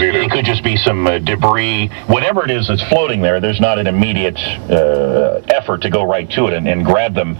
It could just be some debris. Whatever it is that's floating there, there's not an immediate effort to go right to it and grab them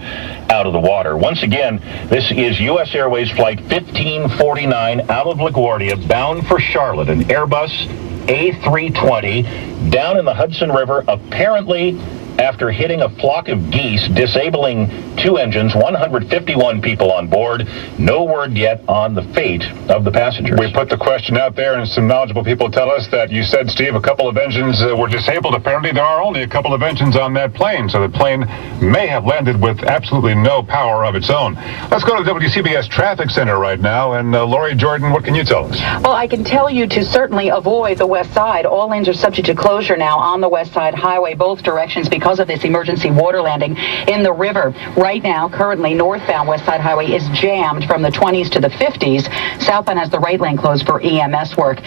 out of the water. Once again, this is US Airways Flight 1549 out of LaGuardia, bound for Charlotte, an Airbus A320 down in the Hudson River, apparently after hitting a flock of geese, disabling two engines, 151 people on board. No word yet on the fate of the passengers. We put the question out there, and some knowledgeable people tell us that you said, Steve, a couple of engines were disabled. Apparently, there are only a couple of engines on that plane, so the plane may have landed with absolutely no power of its own. Let's go to the WCBS Traffic Center right now, and Lori Jordan, what can you tell us? Well, I can tell you to certainly avoid the west side. All lanes are subject to closure now on the west side highway, both directions, because of this emergency water landing in the river. Right now, currently, northbound West Side Highway is jammed from the 20s to the 50s. Southbound has the right lane closed for EMS work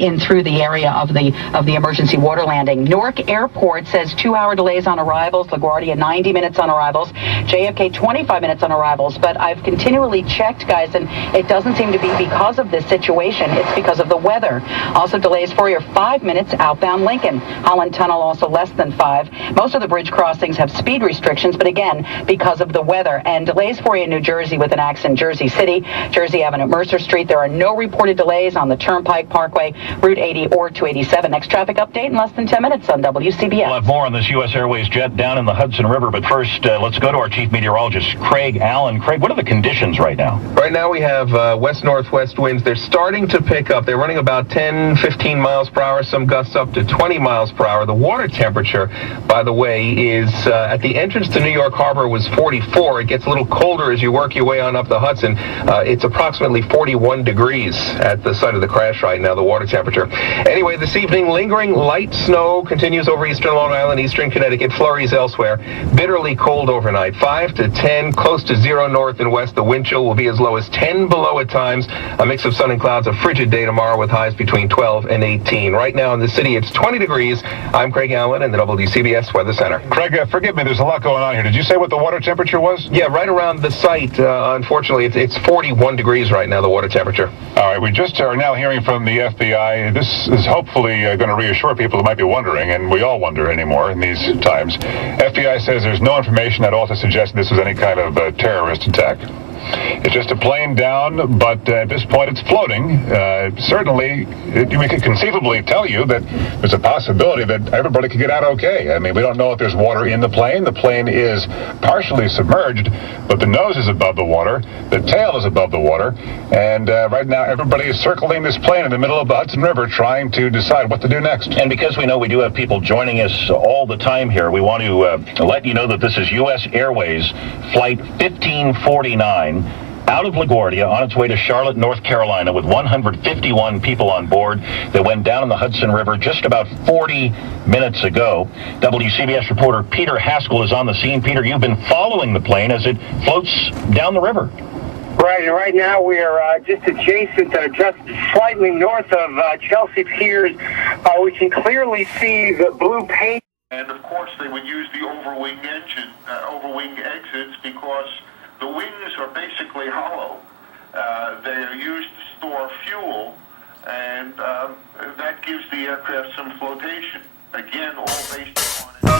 in through the area of the emergency water landing. Newark Airport says 2-hour delays on arrivals. LaGuardia 90 minutes on arrivals. JFK 25 minutes on arrivals. But I've continually checked, guys, and it doesn't seem to be because of this situation. It's because of the weather. Also delays for your 5 minutes outbound Lincoln. Holland Tunnel also less than 5. Most of the bridge crossings have speed restrictions, but again, because of the weather. And delays for you in New Jersey with an accident. Jersey City, Jersey Avenue, Mercer Street. There are no reported delays on the Turnpike Parkway, Route 80 or 287. Next traffic update in less than 10 minutes on WCBS. We'll have more on this US Airways jet down in the Hudson River, but first, let's go to our chief meteorologist, Craig Allen. Craig, what are the conditions right now? Right now we have west-northwest winds. They're starting to pick up. They're running about 10, 15 miles per hour, some gusts up to 20 miles per hour. The water temperature, by the way, is at the entrance to New York Harbor was 44. It gets a little colder as you work your way on up the Hudson. It's approximately 41 degrees at the site of the crash right now, the water temperature. Anyway, this evening, lingering light snow continues over eastern Long Island, eastern Connecticut, flurries elsewhere. Bitterly cold overnight, 5 to 10, close to 0 north and west. The wind chill will be as low as 10 below at times. A mix of sun and clouds, a frigid day tomorrow with highs between 12 and 18. Right now in the city, it's 20 degrees. I'm Craig Allen in the WCBS Weather Center. Craig, forgive me, there's a lot going on here. Did you say what the water temperature was? Yeah, right around the site. Unfortunately, it's 41 degrees right now, the water temperature. All right, we just are now hearing from the FBI. This is hopefully going to reassure people who might be wondering, and we all wonder anymore in these times. FBI says there's no information at all to suggest this was any kind of terrorist attack. It's just a plane down, but at this point it's floating. Certainly, we could conceivably tell you that there's a possibility that everybody could get out okay. I mean, we don't know if there's water in the plane. The plane is partially submerged, but the nose is above the water, the tail is above the water, and right now everybody is circling this plane in the middle of the Hudson River trying to decide what to do next. And because we know we do have people joining us all the time here, we want to let you know that this is US Airways Flight 1549 out of LaGuardia on its way to Charlotte, North Carolina, with 151 people on board that went down in the Hudson River just about 40 minutes ago. WCBS reporter Peter Haskell is on the scene. Peter, you've been following the plane as it floats down the river. Right, and right now we are just adjacent, just slightly north of Chelsea Piers. We can clearly see the blue paint. And of course they would use the overwing exits because the wings are basically hollow. They are used to store fuel, and that gives the aircraft some flotation. Again, all based on